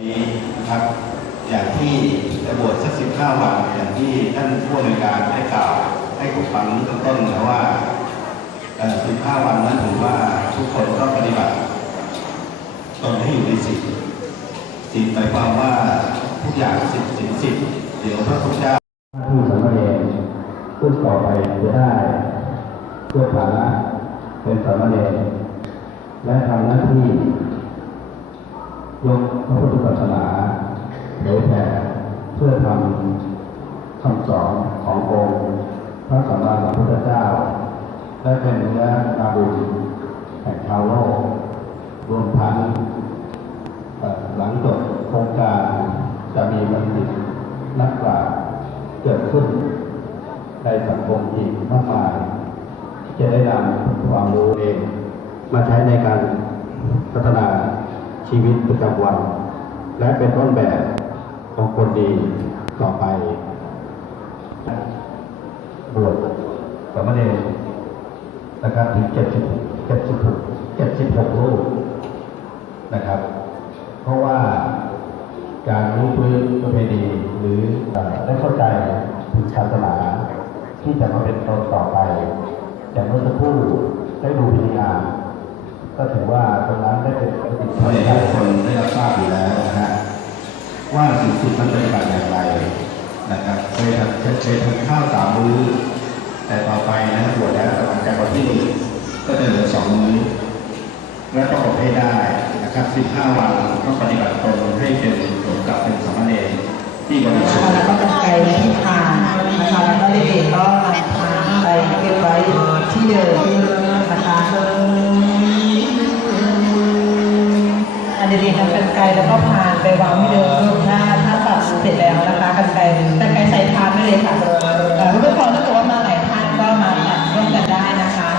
นี้นะครับอย่างที่จะบวชสักสิบห้าวันอย่างที่ท่านผู้อำนวยการได้กล่าวให้ผมฟังตั้งต้นแล้วว่าสิบห้าวันนั้นถือว่าทุกคนต้องปฏิบัติตนให้อยู่ในศีลศีลหมายความว่าทุกอย่างสิบสิบสิบเดี๋ยวพระพุทธเจ้าผู้สามเณรขึ้นต่อไปจะได้เพื่อฐานะเป็นสามเณรและทำหน้าที่ ยกพระพุทธศาสนาเผยแผ่เพื่อทำคำสอนขององค์พระสัมมาสัมพุทธเจ้า และเป็นเนื้อนาบุญแห่งชาวโลกรวมทั้งหลังจบโครงการจะมีบัณฑิตนักปราชญ์เกิดขึ้นในสังคมอีกมากมาย จะได้นำความรู้เอง มาใช้ในการพัฒนา ชีวิตประจำวัน และเป็นต้นแบบของคนดีต่อไป บวชสามเณรนะครับถึงเจ็ดสิบเจ็ดสิบหกเจ็ดสิบหกรูปนะครับ เพราะว่าการรู้พื้นประเพณีหรือได้เข้าใจถึงศาสนาที่จะมาเป็นตนต่อไปอย่างเมื่อสักครู่ได้ดูพิธีงาน ก็ถือว่าตรงนั้นได้เป็นปฏิบัติทุกคนได้รับทราบอยู่แล้วนะฮะว่าสิ่งสุดมันเปฏิบัติอย่างไรนะครับเคยทำเคยทำข้าวสามมื้อ แต่ต่อไปนะบวชแล้วหลังจากวันที่หนึ่งก็จะเหลือสองมื้อและประกอบให้ได้นะครับ15วันต้องปฏิบัติตนให้เป็นสมกับเป็นสามเณรที่บริสุทธิ์แล้วก็กันไกลที่ทานนะคะแล้วก็เด็กๆก็นำทานไปเก็บไว้ที่เดิมนะคะ แล้วก็พานไปวางที่เดิมถ้าถ้าตัดเสร็จแล้วนะคะกันไกลกันไกลใส่พานไม่เลยค่ะเอ่อผู้ปกครองถ้าเกิดว่ามาหลายท่านก็มาตัดร่วมกันได้นะคะ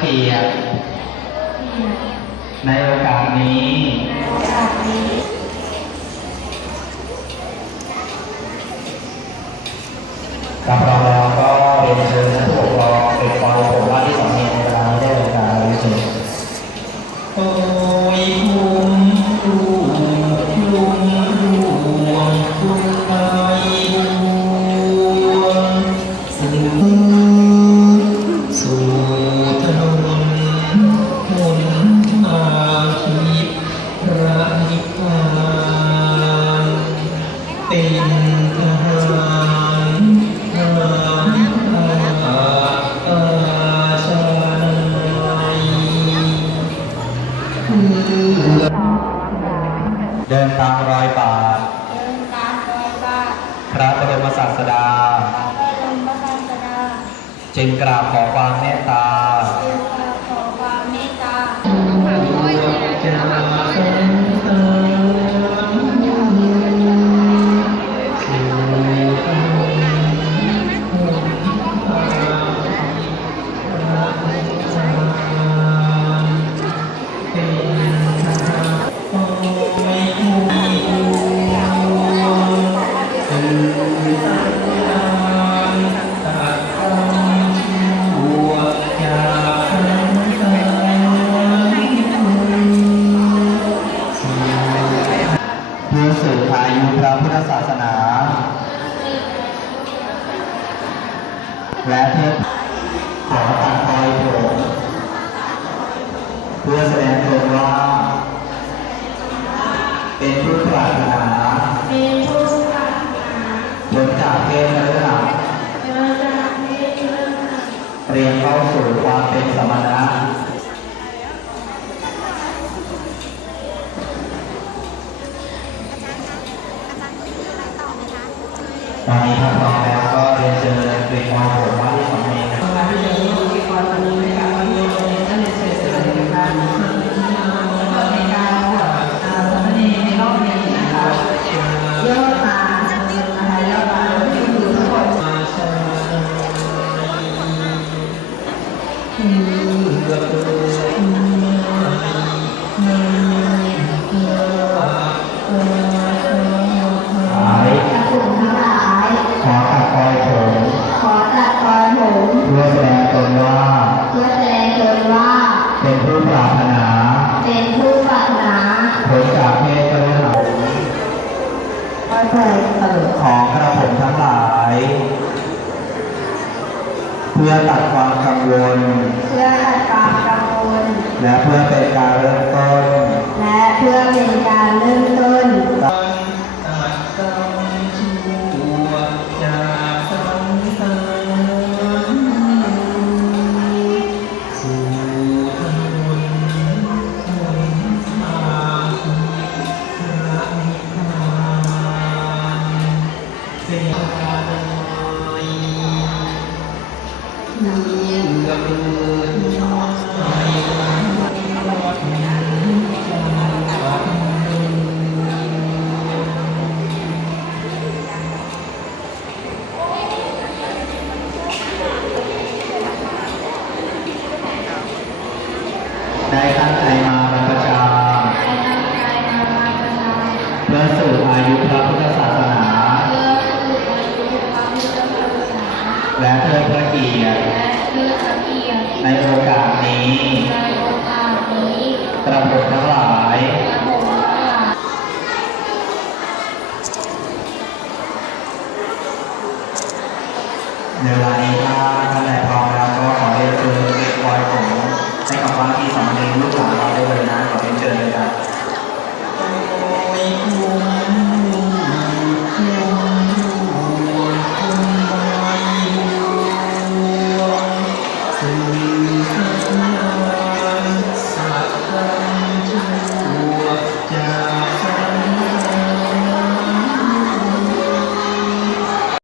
เกียรติในโอกาสนี้กับเราแล้วก็เรียนเชิญท่านผู้ปกครองเอกปอผมว่าที่สองเนียนในเวลานี้ได้เวลาเรียนเชิญโอ้ย เดินตามรอยบาทเดินตามรอยบาทพระบรมศาสดาพระบรมศาสดา จึงกราบขอความเมตตา ลจากเพศกระหับค่อยๆเปิดของกระผมทั้งหลาย พื่อตัดความกังวล เพื่อตัดความกังวล และเพื่อเป็นการเริ่มต้น และเพื่อเป็นการเริ่มต้น เพื่ และเพื่อพระเกียรติและเพื่อพระเกียรติในโอกาสนี้ในโอกาสนี้กระผมทั้งหลายกระผมทั้งหลายในเวลานี้ถ้าท่านใดพร้อมแล้วก็ขอเรียนเชิญเด็กวัยของให้กับว่าที่สามเณรลูกหลาน